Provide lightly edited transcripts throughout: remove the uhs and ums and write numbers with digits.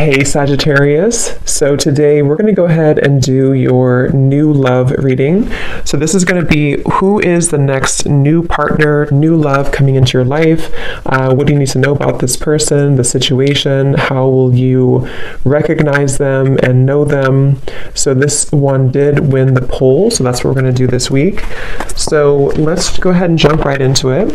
Hey Sagittarius, so today we're going to go ahead and do your new love reading. So this is going to be who is the next new partner, new love coming into your life. What do you need to know about this person, the situation? How will you recognize them and know them? So this one did win the poll, so that's what we're going to do this week. So let's go ahead and jump right into it.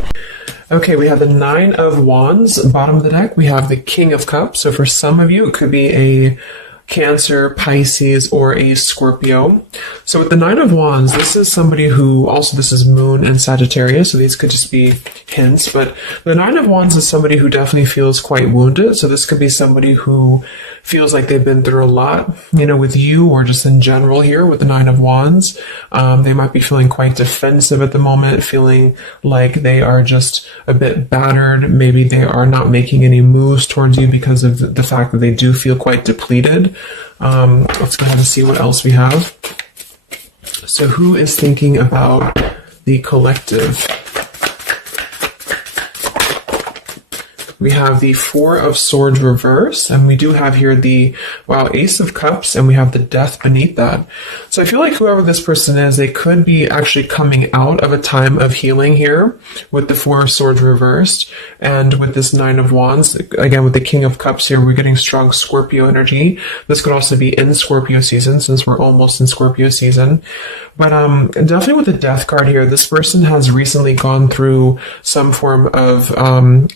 Okay, we have the Nine of Wands, bottom of the deck. We have the King of Cups. So for some of you, it could be a Cancer, Pisces, or a Scorpio. So with the Nine of Wands, this is somebody who, also this is Moon and Sagittarius, so these could just be hints, but the Nine of Wands is somebody who definitely feels quite wounded. So this could be somebody who feels like they've been through a lot, with you or just in general here with the Nine of Wands. They might be feeling quite defensive at the moment, feeling like they are just a bit battered. Maybe they are not making any moves towards you because of the fact that they do feel quite depleted. Let's go ahead and see what else we have. So who is thinking about the collective? We have the Four of Swords reverse, and we do have here the, Ace of Cups, and we have the Death beneath that. So I feel like whoever this person is, they could be actually coming out of a time of healing here with the Four of Swords reversed, and with this Nine of Wands, again with the King of Cups here, we're getting strong Scorpio energy. This could also be in Scorpio season, since we're almost in Scorpio season. But definitely with the Death card here, this person has recently gone through some form of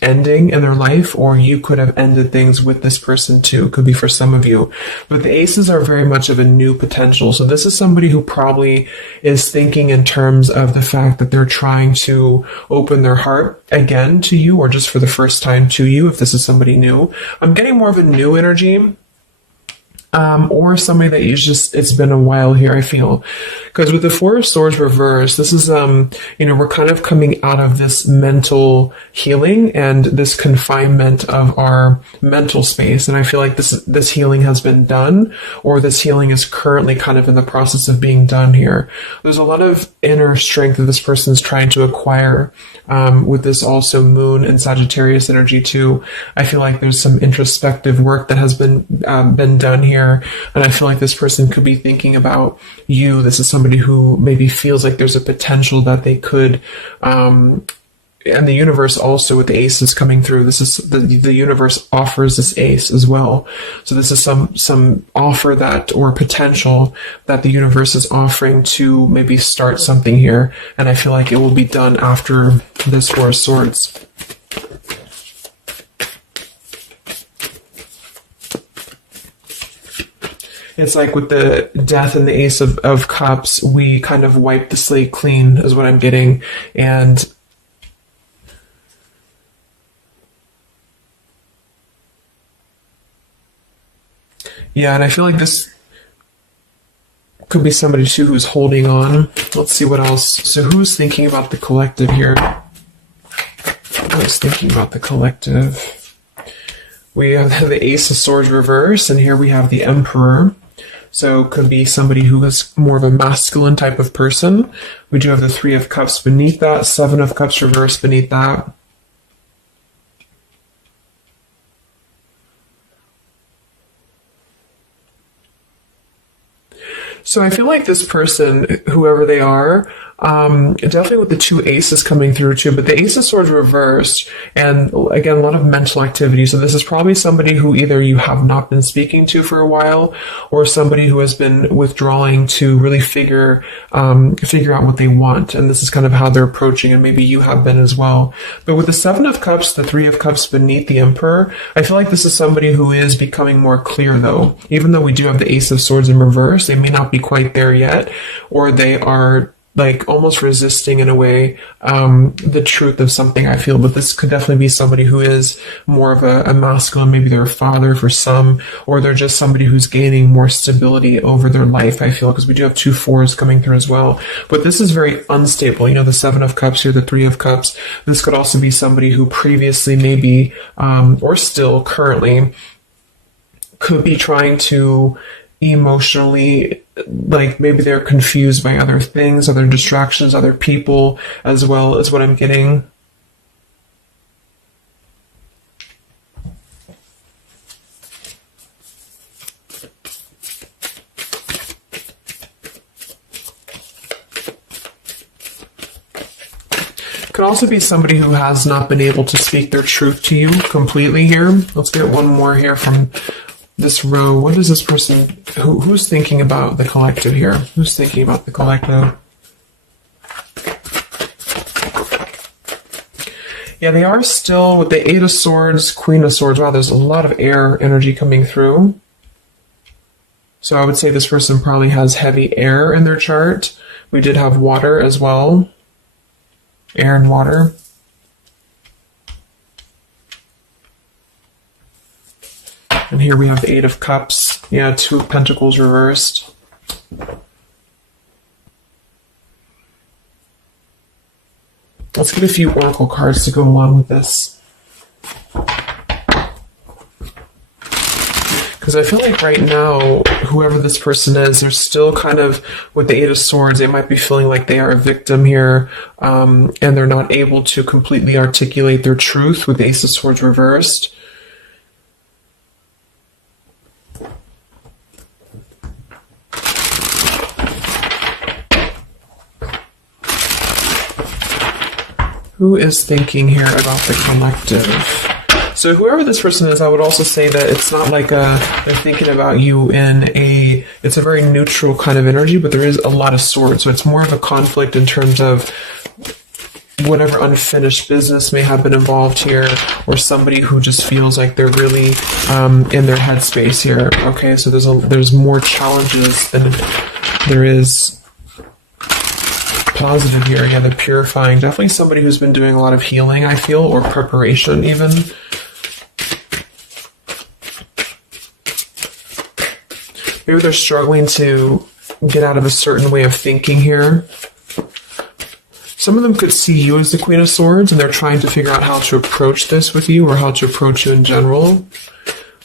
ending in their life, or you could have ended things with this person too. Could be for some of you. But the aces are very much of a new potential. So this is somebody who probably is thinking in terms of the fact that they're trying to open their heart again to you, or just for the first time to you, if this is somebody new. I'm getting more of a new energy. Or somebody that it's been a while here, I feel. Because with the Four of Swords reversed, this is, we're kind of coming out of this mental healing and this confinement of our mental space. And I feel like this healing has been done, or this healing is currently kind of in the process of being done here. There's a lot of inner strength that this person is trying to acquire, with this also Moon and Sagittarius energy too. I feel like there's some introspective work that has been done here. And I feel like this person could be thinking about you. This is somebody who maybe feels like there's a potential that they could, and the universe also with the aces coming through. This is the universe offers this ace as well. So this is some offer that, or potential that the universe is offering to maybe start something here. And I feel like it will be done after this Four of Swords. It's like with the Death and the Ace of Cups, we kind of wipe the slate clean is what I'm getting. And yeah, and I feel like this could be somebody too who's holding on. Let's see what else. So who's thinking about the collective here? Who's thinking about the collective? We have the Ace of Swords reverse, and here we have the Emperor. So it could be somebody who is more of a masculine type of person. We do have the Three of Cups beneath that, Seven of Cups reversed beneath that. So I feel like this person, whoever they are, definitely with the two aces coming through too, but the Ace of Swords reversed, and again, a lot of mental activity. So this is probably somebody who either you have not been speaking to for a while, or somebody who has been withdrawing to really figure out what they want. And this is kind of how they're approaching, and maybe you have been as well. But with the Seven of Cups, the Three of Cups beneath the Emperor, I feel like this is somebody who is becoming more clear though. Even though we do have the Ace of Swords in reverse, they may not be quite there yet, or they are like almost resisting in a way the truth of something, I feel. But this could definitely be somebody who is more of a masculine. Maybe they're a father for some, or they're just somebody who's gaining more stability over their life, I feel, because we do have two fours coming through as well. But this is very unstable. The Seven of Cups here, the Three of Cups. This could also be somebody who previously maybe, or still currently, could be trying to emotionally, like maybe they're confused by other things, other distractions, other people, as well as what I'm getting. Could also be somebody who has not been able to speak their truth to you completely here. Let's get one more here from this row. What is this person? Who's thinking about the collective here? Who's thinking about the collective? Yeah, they are still with the Eight of Swords, Queen of Swords. Wow, there's a lot of air energy coming through. So I would say this person probably has heavy air in their chart. We did have water as well. Air and water. And here we have the Eight of Cups. Yeah, Two of Pentacles reversed. Let's get a few oracle cards to go along with this. Because I feel like right now, whoever this person is, they're still kind of, with the Eight of Swords, they might be feeling like they are a victim here, and they're not able to completely articulate their truth with the Ace of Swords reversed. Who is thinking here about the collective? So whoever this person is, I would also say that it's not like they're thinking about you in it's a very neutral kind of energy, but there is a lot of swords. So it's more of a conflict in terms of whatever unfinished business may have been involved here, or somebody who just feels like they're really in their headspace here. Okay, so there's more challenges than there is positive here. Yeah, the purifying. Definitely somebody who's been doing a lot of healing, I feel, or preparation even. Maybe they're struggling to get out of a certain way of thinking here. Some of them could see you as the Queen of Swords, and they're trying to figure out how to approach this with you, or how to approach you in general.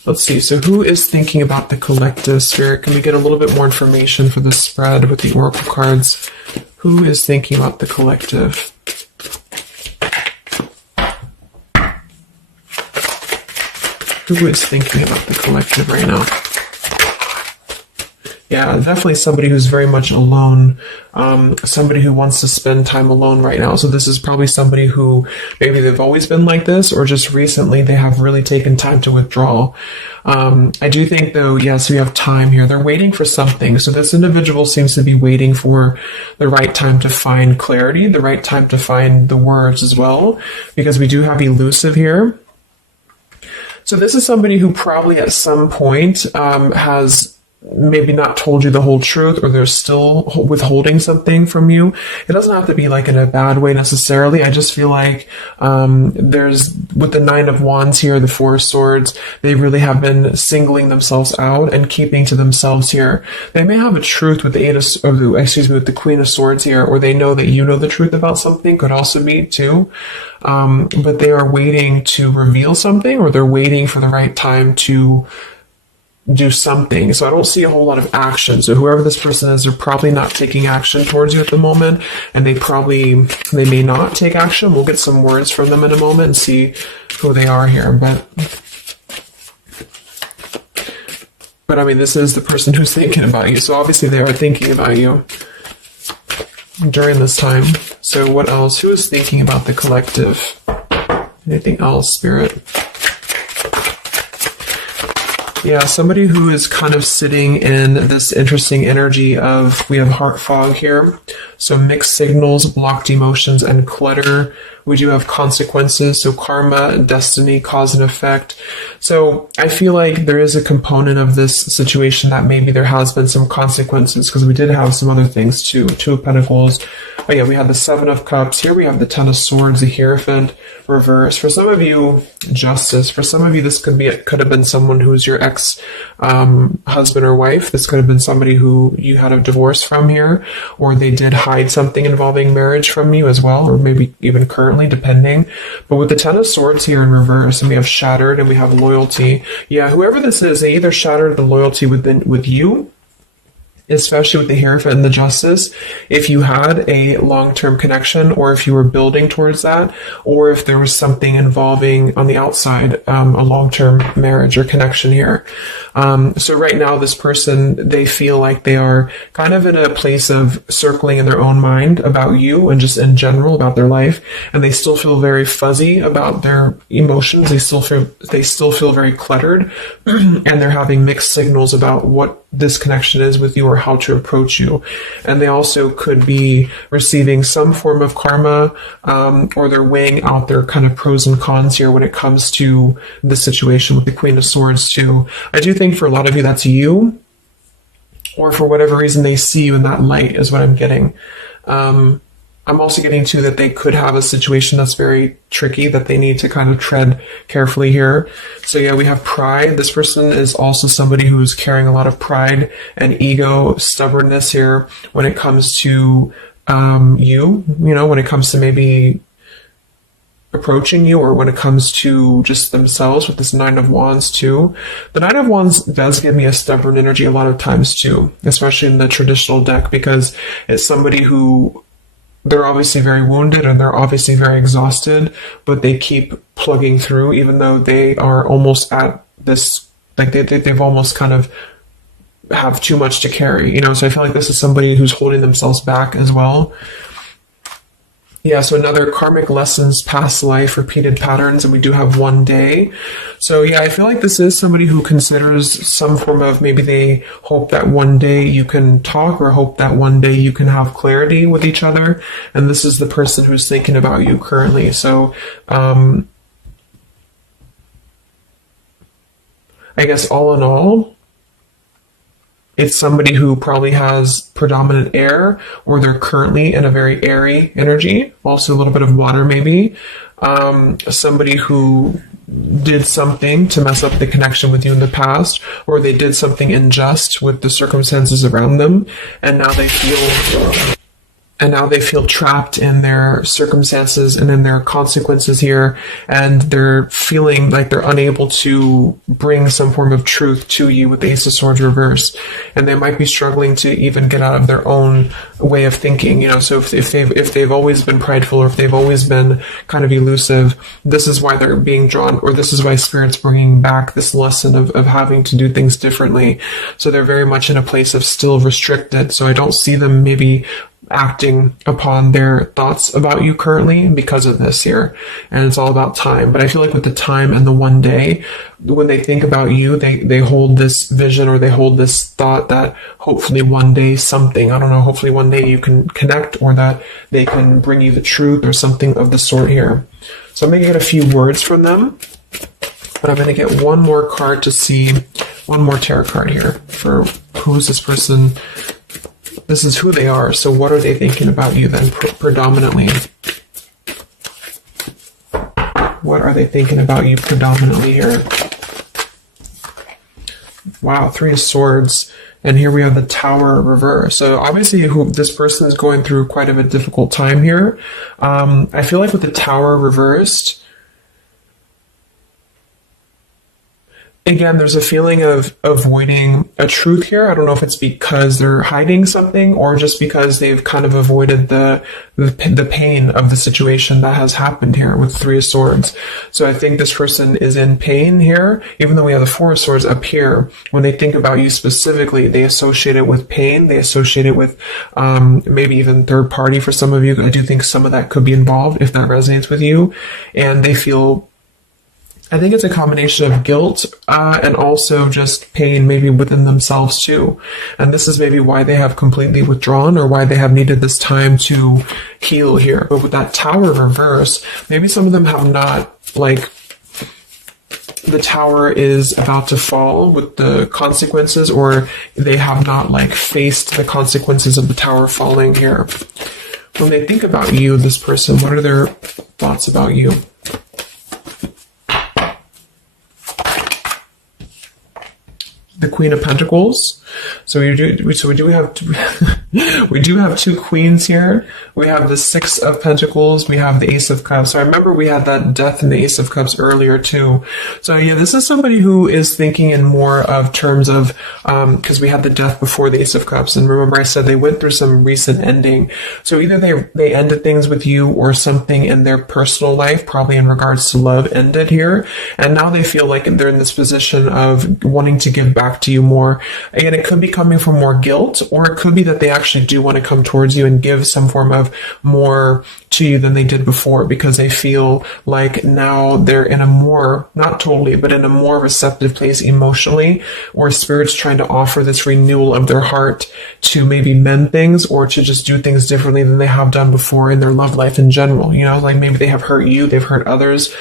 Let's see. So who is thinking about the collective, Spirit? Can we get a little bit more information for this spread with the oracle cards? Who is thinking about the collective? Who is thinking about the collective right now? Yeah, definitely somebody who's very much alone, somebody who wants to spend time alone right now. So this is probably somebody who maybe they've always been like this, or just recently they have really taken time to withdraw. I do think, though, yes, we have time here. They're waiting for something. So this individual seems to be waiting for the right time to find clarity, the right time to find the words as well, because we do have elusive here. So this is somebody who probably at some point has maybe not told you the whole truth, or they're still withholding something from you. It doesn't have to be like in a bad way necessarily. I just feel like there's, with the Nine of Wands here, the Four of Swords, they really have been singling themselves out and keeping to themselves here. They may have a truth with the with the Queen of Swords here, or they know that you know the truth about something, could also be too. But they are waiting to reveal something, or they're waiting for the right time to do something. So I don't see a whole lot of action. So whoever this person is, they're probably not taking action towards you at the moment, and they may not take action. We'll get some words from them in a moment and see who they are here. But I mean, this is the person who's thinking about you. So obviously they are thinking about you during this time. So what else? Who is thinking about the collective? Anything else, Spirit? Yeah, somebody who is kind of sitting in this interesting energy of, we have heart fog here. So mixed signals, blocked emotions, and clutter. We do have consequences, so karma, destiny, cause and effect. So I feel like there is a component of this situation that maybe there has been some consequences, because we did have some other things too. Two of Pentacles. Oh yeah, we have the Seven of Cups. Here we have the Ten of Swords, the Hierophant, reverse. For some of you, Justice. For some of you, this could have been someone who's your ex husband or wife. This could have been somebody who you had a divorce from here, or they did hide something involving marriage from you as well, or maybe even currently, depending. But with the Ten of Swords here in reverse, and we have shattered, and we have loyalty. Yeah, whoever this is, they either shattered the loyalty with you, especially with the Hierophant and the Justice, if you had a long-term connection, or if you were building towards that, or if there was something involving on the outside, a long-term marriage or connection here. So right now, this person, they feel like they are kind of in a place of circling in their own mind about you and just in general about their life, and they still feel very fuzzy about their emotions. They still feel very cluttered, and they're having mixed signals about what this connection is with you or how to approach you. And they also could be receiving some form of karma, or they're weighing out their kind of pros and cons here when it comes to the situation with the Queen of Swords too. I do think for a lot of you that's you, or for whatever reason they see you in that light is what I'm getting. I'm also getting too that they could have a situation that's very tricky that they need to kind of tread carefully here. So yeah, we have pride. This person is also somebody who's carrying a lot of pride and ego, stubbornness here when it comes to when it comes to maybe approaching you, or when it comes to just themselves with this Nine of Wands too. The Nine of Wands does give me a stubborn energy a lot of times too, especially in the traditional deck, because it's somebody who, they're obviously very wounded and they're obviously very exhausted, but they keep plugging through even though they are almost at this, like they've almost kind of have too much to carry, so I feel like this is somebody who's holding themselves back as well. Yeah, so another karmic lessons, past life, repeated patterns, and we do have one day. So yeah, I feel like this is somebody who considers some form of, maybe they hope that one day you can talk, or hope that one day you can have clarity with each other. And this is the person who's thinking about you currently. So I guess all in all, it's somebody who probably has predominant air, or they're currently in a very airy energy, also a little bit of water maybe. Somebody who did something to mess up the connection with you in the past, or they did something unjust with the circumstances around them, and now they feel trapped in their circumstances and in their consequences here, and they're feeling like they're unable to bring some form of truth to you with the Ace of Swords reverse, and they might be struggling to even get out of their own way of thinking. So if they've always been prideful, or if they've always been kind of elusive, this is why they're being drawn, or this is why Spirit's bringing back this lesson of having to do things differently. So they're very much in a place of still restricted. So I don't see them maybe acting upon their thoughts about you currently because of this here, and it's all about time. But I feel like with the time and the one day, when they think about you, they hold this vision, or they hold this thought that hopefully one day hopefully one day you can connect, or that they can bring you the truth or something of the sort here. So I'm going to get a few words from them, but I'm going to get one more card to see, one more tarot card here for who's this person. This is who they are. So what are they thinking about you then predominantly? What are they thinking about you predominantly here? Wow, Three of Swords. And here we have the Tower reverse. So obviously this person is going through quite of a difficult time here. I feel like with the Tower reversed, again, there's a feeling of avoiding a truth here. I don't know if it's because they're hiding something, or just because they've kind of avoided the pain of the situation that has happened here with Three of Swords. So I think this person is in pain here, even though we have the Four of Swords up here. When they think about you specifically, they associate it with pain. They associate it with maybe even third party for some of you. I do think some of that could be involved if that resonates with you. And they feel, I think it's a combination of guilt and also just pain maybe within themselves too. And this is maybe why they have completely withdrawn, or why they have needed this time to heal here. But with that Tower reverse, maybe some of them have not, like, the tower is about to fall with the consequences, or they have not faced the consequences of the tower falling here. When they think about you, this person, what are their thoughts about you? The Queen of Pentacles. So we do have We do have two queens here. We have the Six of Pentacles. We have the Ace of Cups. So I remember we had that Death and the Ace of Cups earlier too. So yeah, this is somebody who is thinking in more of terms of, because we had the Death before the Ace of Cups. And remember I said they went through some recent ending. So either they ended things with you or something in their personal life, probably in regards to love, ended here. And now they feel like they're in this position of wanting to give back to you more. Again, it could be coming from more guilt, or it could be that they actually do want to come towards you and give some form of more to you than they did before, because they feel like now they're in a more, not totally, but in a more receptive place emotionally, or spirit's trying to offer this renewal of their heart to maybe mend things or to just do things differently than they have done before in their love life in general. You know, like maybe they have hurt you, they've hurt others.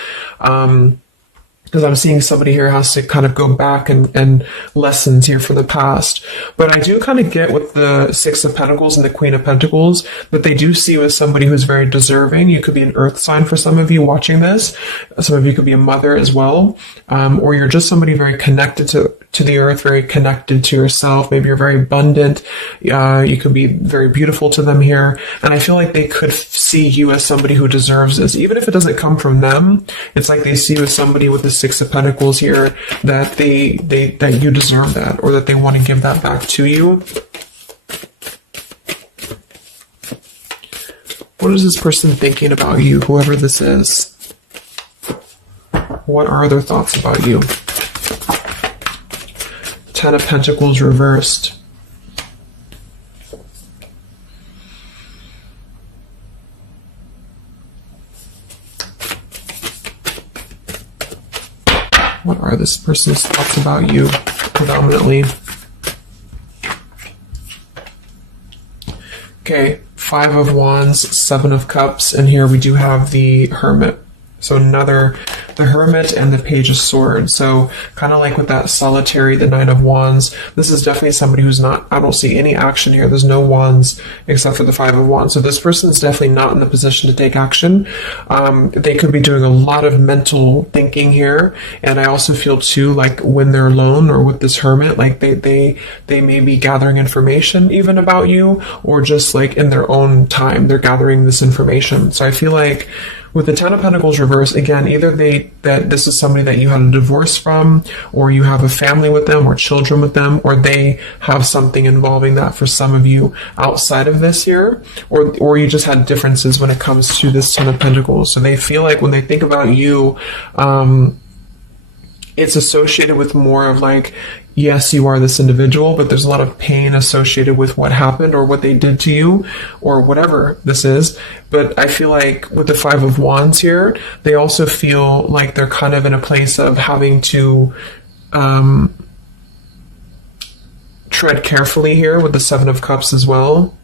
Because I'm seeing somebody here has to kind of go back and lessons here for the past. But I do kind of get with the Six of Pentacles and the Queen of Pentacles that they do see you as somebody who's very deserving. You could be an earth sign for some of you watching this. Some of you could be a mother as well. Or you're just somebody very connected to the earth, very connected to yourself. Maybe you're very abundant. You could be very beautiful to them here. And I feel like they could see you as somebody who deserves this. Even if it doesn't come from them, it's like they see you as somebody with the Six of Pentacles here, that that you deserve that, or that they want to give that back to you. What is this person thinking about you, whoever this is? What are their thoughts about you? Ten of Pentacles reversed. What are this person's thoughts about you, predominantly? Okay, Five of Wands, Seven of Cups, and here we do have the Hermit. So the Hermit and the Page of Swords. So kind of like with that solitary, the Nine of Wands, this is definitely somebody who's not, I don't see any action here. There's no wands except for the Five of Wands. So this person is definitely not in the position to take action. They could be doing a lot of mental thinking here. And I also feel too, like when they're alone or with this Hermit, like they may be gathering information even about you, or just like in their own time, they're gathering this information. So I feel like with the Ten of Pentacles reverse, again, either that this is somebody that you had a divorce from, or you have a family with them, or children with them, or they have something involving that for some of you outside of this here, or you just had differences when it comes to this Ten of Pentacles. So they feel like when they think about you, it's associated with more of like, yes, you are this individual, but there's a lot of pain associated with what happened or what they did to you or whatever this is. But I feel like with the Five of Wands here, they also feel like they're kind of in a place of having to tread carefully here with the Seven of Cups as well.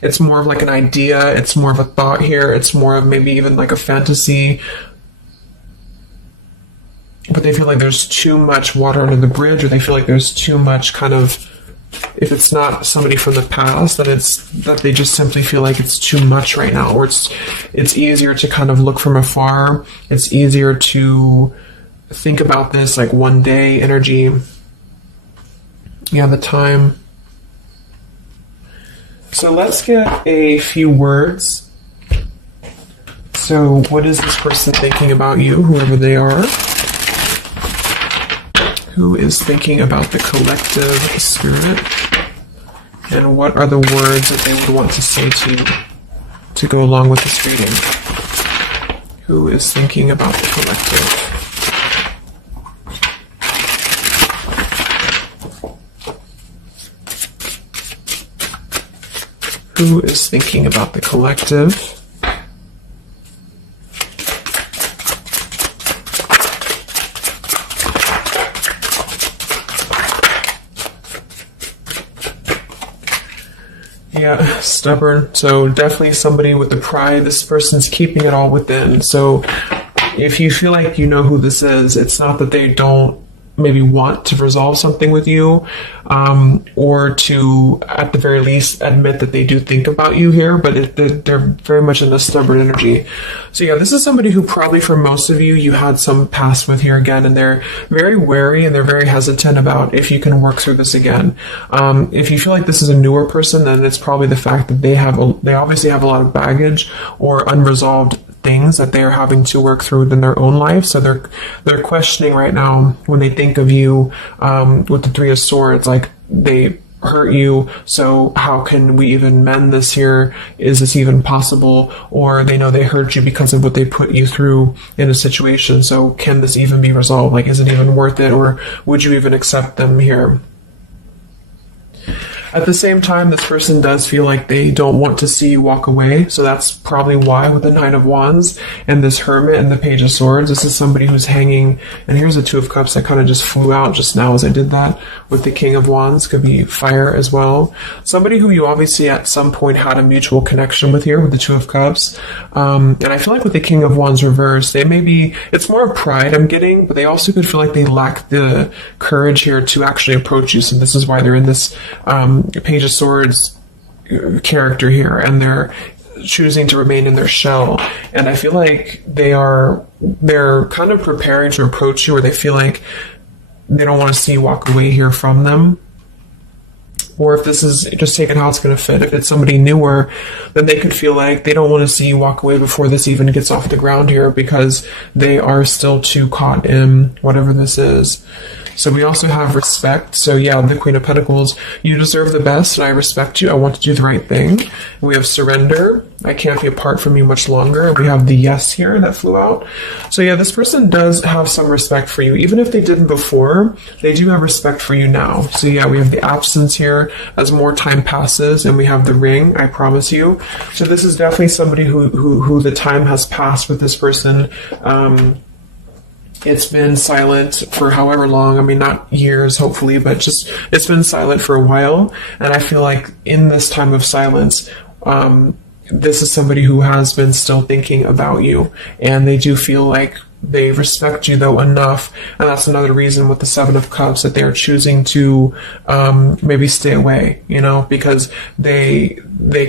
It's more of like an idea. It's more of a thought here. It's more of maybe even like a fantasy. But they feel like there's too much water under the bridge, or they feel like there's too much kind of, if it's not somebody from the past, that they just simply feel like it's too much right now, or it's easier to kind of look from afar. It's easier to think about this like one day energy. Yeah, the time. So let's get a few words. So what is this person thinking about you, whoever they are? Who is thinking about the collective spirit? And what are the words that they would want to say to go along with this reading? Who is thinking about the collective? Who is thinking about the collective? Yeah, stubborn. So definitely somebody with the pride. This person's keeping it all within. So if you feel like you know who this is, it's not that they don't maybe want to resolve something with you, or to, at the very least, admit that they do think about you here, but they're very much in a stubborn energy. So yeah, this is somebody who probably for most of you, you had some past with here again, and they're very wary and they're very hesitant about if you can work through this again. If you feel like this is a newer person, then it's probably the fact that they obviously have a lot of baggage or unresolved things that they're having to work through within their own life. So they're questioning right now when they think of you, with the Three of Swords, like they hurt you, so how can we even mend this here? Is this even possible? Or they know they hurt you because of what they put you through in a situation, so can this even be resolved? Like, is it even worth it? Or would you even accept them here? At the same time, this person does feel like they don't want to see you walk away. So that's probably why with the Nine of Wands and this Hermit and the Page of Swords, this is somebody who's hanging. And here's the Two of Cups that kind of just flew out just now as I did that. With the King of Wands, could be fire as well. Somebody who you obviously at some point had a mutual connection with here with the Two of Cups. And I feel like with the King of Wands reversed, they may be, it's more of pride I'm getting, but they also could feel like they lack the courage here to actually approach you. So this is why they're in this Page of Swords character here, and they're choosing to remain in their shell. And I feel like they're kind of preparing to approach you, or they feel like they don't want to see you walk away here from them. Or if this is just taking how it's going to fit, if it's somebody newer, then they could feel like they don't want to see you walk away before this even gets off the ground here, because they are still too caught in whatever this is. So we also have respect. So yeah, the Queen of Pentacles, you deserve the best and I respect you. I want to do the right thing. We have surrender. I can't be apart from you much longer. We have the yes here that flew out. So yeah, this person does have some respect for you. Even if they didn't before, they do have respect for you now. So yeah, we have the absence here as more time passes, and we have the ring, I promise you. So this is definitely somebody who the time has passed with this person. It's been silent for however long. I mean, not years, hopefully, but just it's been silent for a while. And I feel like in this time of silence, this is somebody who has been still thinking about you. And they do feel like they respect you, though, enough. And that's another reason with the Seven of Cups that they're choosing to maybe stay away, you know, because they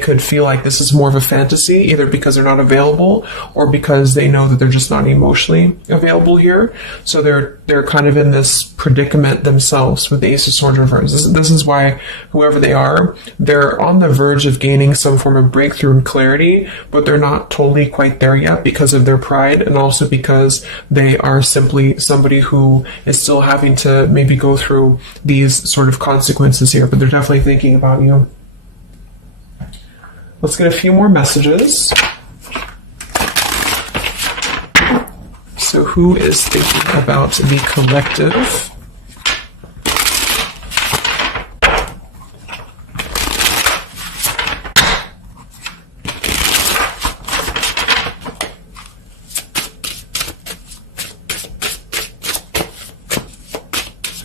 could feel like this is more of a fantasy, either because they're not available or because they know that they're just not emotionally available here. So they're kind of in this predicament themselves with the Ace of Swords reverse. This is why whoever they are, they're on the verge of gaining some form of breakthrough and clarity, but they're not totally quite there yet because of their pride, and also because they are simply somebody who is still having to maybe go through these sort of consequences here, but they're definitely thinking about you. Let's get a few more messages. So who is thinking about the collective?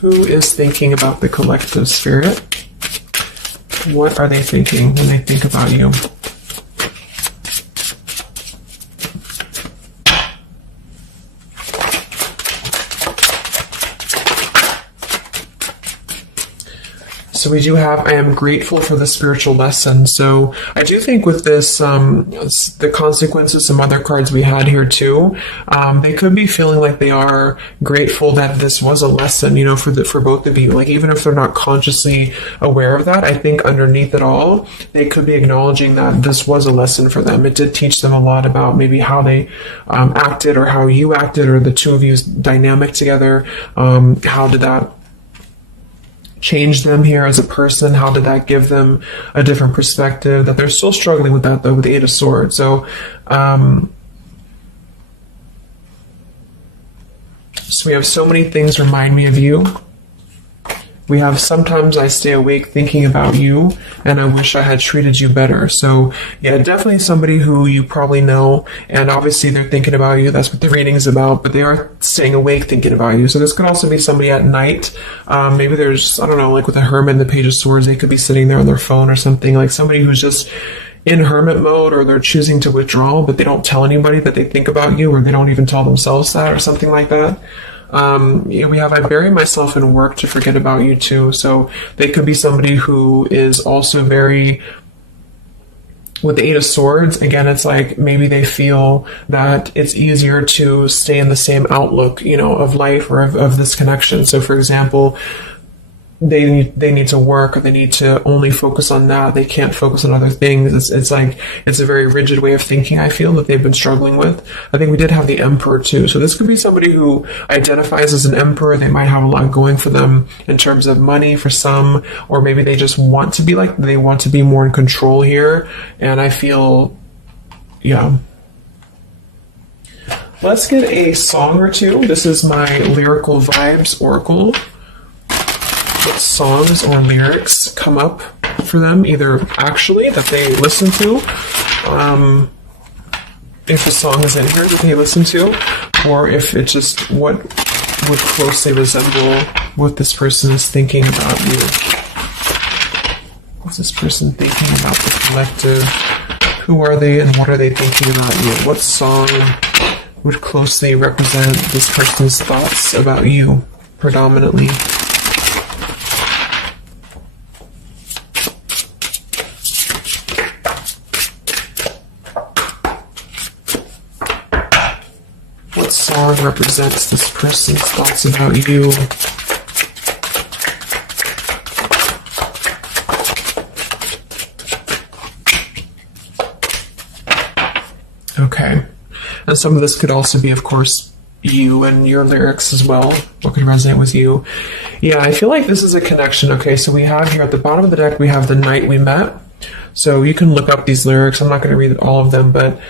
Who is thinking about the collective, Spirit? What are they thinking when they think about you? So we do have, I am grateful for the spiritual lesson. So I do think with this, the consequences, some other cards we had here too, they could be feeling like they are grateful that this was a lesson, you know, for both of you. Like, even if they're not consciously aware of that, I think underneath it all, they could be acknowledging that this was a lesson for them. It did teach them a lot about maybe how they acted, or how you acted, or the two of you's dynamic together. How did that change them here as a person? How did that give them a different perspective? That they're still struggling with that, though, with the Eight of Swords. So, so we have so many things remind me of you. We have sometimes I stay awake thinking about you, and I wish I had treated you better. So yeah, definitely somebody who you probably know, and obviously they're thinking about you. That's what the reading is about, but they are staying awake thinking about you. So this could also be somebody at night. Maybe there's, I don't know, like with the Hermit and the Page of Swords, they could be sitting there on their phone or something, like somebody who's just in hermit mode, or they're choosing to withdraw, but they don't tell anybody that they think about you, or they don't even tell themselves that, or something like that. We have, I bury myself in work to forget about you too. So they could be somebody who is also very, with the Eight of Swords, again, it's like maybe they feel that it's easier to stay in the same outlook, of life or of this connection. So for example, they need to work, or they need to only focus on that. They can't focus on other things. It's like, it's a very rigid way of thinking, I feel, that they've been struggling with. I think we did have the Emperor too. So this could be somebody who identifies as an Emperor. They might have a lot going for them in terms of money for some, or maybe they just want to be like, they want to be more in control here. And I feel, yeah. Let's get a song or two. This is my Lyrical Vibes Oracle. What songs or lyrics come up for them, either actually that they listen to, if a song is in here that they listen to, or if it's just what would closely resemble what this person is thinking about you. What's this person thinking about the collective? Who are they and what are they thinking about you? What song would closely represent this person's thoughts about you predominantly? Song represents this person's thoughts about you. Okay. And some of this could also be, of course, you and your lyrics as well. What could resonate with you? Yeah, I feel like this is a connection. Okay, so we have here at the bottom of the deck, we have The Night We Met. So you can look up these lyrics. I'm not going to read all of them, but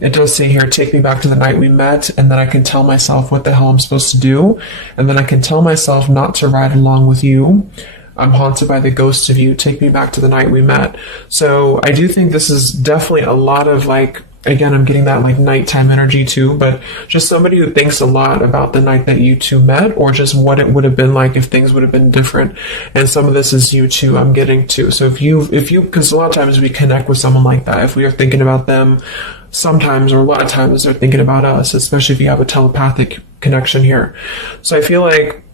it does say here, take me back to the night we met, and then I can tell myself what the hell I'm supposed to do, and then I can tell myself not to ride along with you. I'm haunted by the ghost of you. Take me back to the night we met. So I do think this is definitely a lot of like, again, I'm getting that like nighttime energy too, but just somebody who thinks a lot about the night that you two met, or just what it would have been like if things would have been different. And some of this is you too, I'm getting to. So if you, because a lot of times we connect with someone like that, if we are thinking about them, sometimes, or a lot of times they're thinking about us, especially if you have a telepathic connection here. So I feel like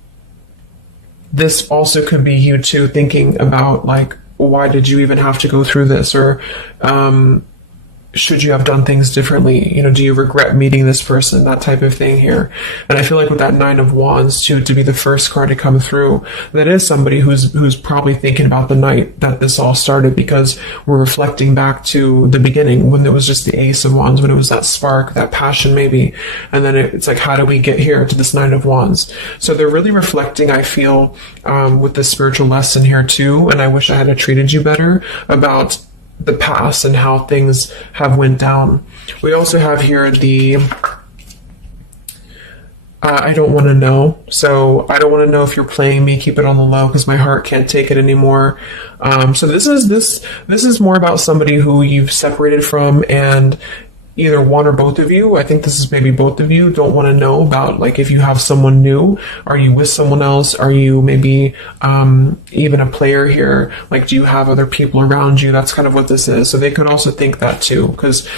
this also could be you too thinking about like, why did you even have to go through this? Or, should you have done things differently? Do you regret meeting this person? That type of thing here. And I feel like with that Nine of Wands too, to be the first card to come through, that is somebody who's probably thinking about the night that this all started, because we're reflecting back to the beginning when it was just the Ace of Wands, when it was that spark, that passion maybe. And then it's like, how do we get here to this Nine of Wands? So they're really reflecting, I feel, with this spiritual lesson here too. And I wish I had treated you better, about the past and how things have went down. We also have here the I don't want to know. So I don't want to know if you're playing me. Keep it on the low because my heart can't take it anymore. So this is more about somebody who you've separated from, and either one or both of you, I think this is maybe both of you, don't want to know about, like, if you have someone new. Are you with someone else? Are you maybe even a player here? Like, do you have other people around you? That's kind of what this is. So they could also think that too, because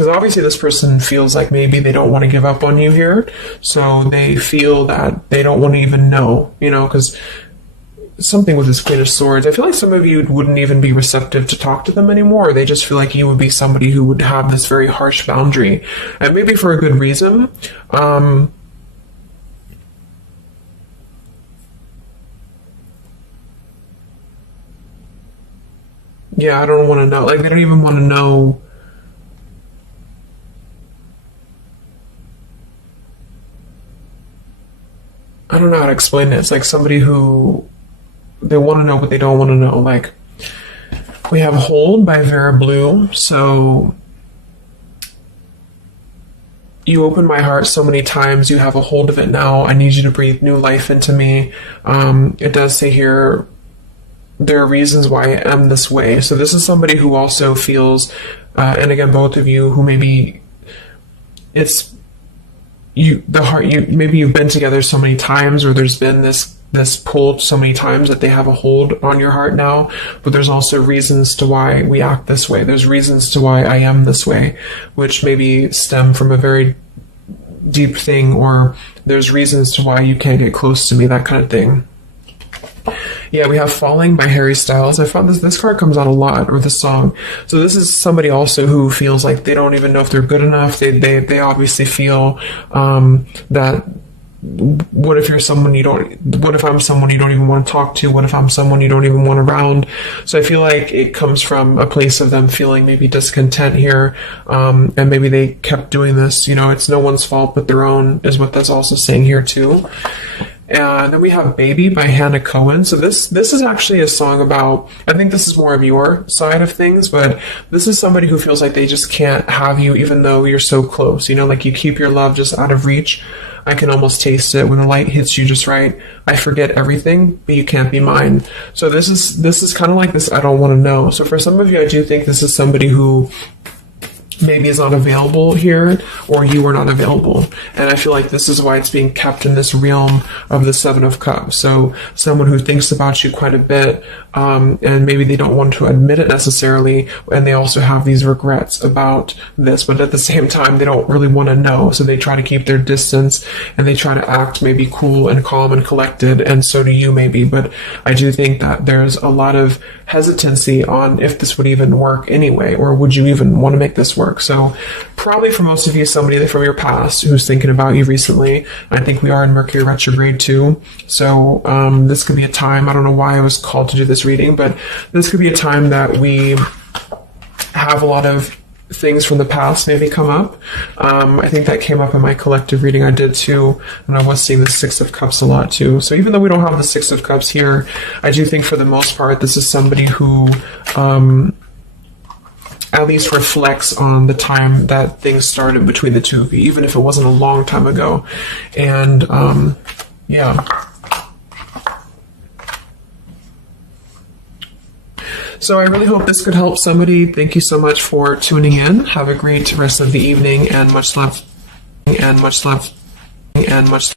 obviously this person feels like maybe they don't want to give up on you here. So they feel that they don't want to even know, because something with this Queen of Swords, I feel like some of you wouldn't even be receptive to talk to them anymore. They just feel like you would be somebody who would have this very harsh boundary, and maybe for a good reason. Yeah, I don't want to know. Like, they don't even want to know. I don't know how to explain it. It's like somebody who, they want to know, but they don't want to know. Like, we have Hold by Vera Blue. So, you opened my heart so many times. You have a hold of it now. I need you to breathe new life into me. It does say here, there are reasons why I am this way. So this is somebody who also feels, and again, both of you, who maybe it's maybe you've been together so many times, or there's been this pull so many times that they have a hold on your heart now, but there's also reasons to why we act this way. There's reasons to why I am this way, which maybe stem from a very deep thing, or there's reasons to why you can't get close to me, that kind of thing. Yeah, we have Falling by Harry Styles. I found this card comes out a lot, or this song. So this is somebody also who feels like they don't even know if they're good enough. They obviously feel that what if I'm someone you don't even want to talk to? What if I'm someone you don't even want around? So I feel like it comes from a place of them feeling maybe discontent here, and maybe they kept doing this. It's no one's fault but their own, is what that's also saying here too. And then we have Baby by Hannah Cohen. So this is actually a song about, I think this is more of your side of things, but this is somebody who feels like they just can't have you even though you're so close. Like you keep your love just out of reach. I can almost taste it when the light hits you just right. I forget everything, but you can't be mine. So this is kind of like this I don't want to know. So for some of you, I do think this is somebody who maybe is not available here, or you are not available. And I feel like this is why it's being kept in this realm of the Seven of Cups. So someone who thinks about you quite a bit, and maybe they don't want to admit it necessarily, and they also have these regrets about this, but at the same time, they don't really want to know. So they try to keep their distance, and they try to act maybe cool and calm and collected, and so do you maybe. But I do think that there's a lot of hesitancy on if this would even work anyway, or would you even want to make this work? So probably for most of you, somebody from your past who's thinking about you recently. I think we are in Mercury retrograde too. So this could be a time, I don't know why I was called to do this reading, but this could be a time that we have a lot of things from the past maybe come up. I think that came up in my collective reading I did too, and I was seeing the Six of Cups a lot too. So even though we don't have the Six of Cups here, I do think for the most part this is somebody who at least reflects on the time that things started between the two of you, even if it wasn't a long time ago. And yeah. So I really hope this could help somebody. Thank you so much for tuning in. Have a great rest of the evening, and much love, and much love, and much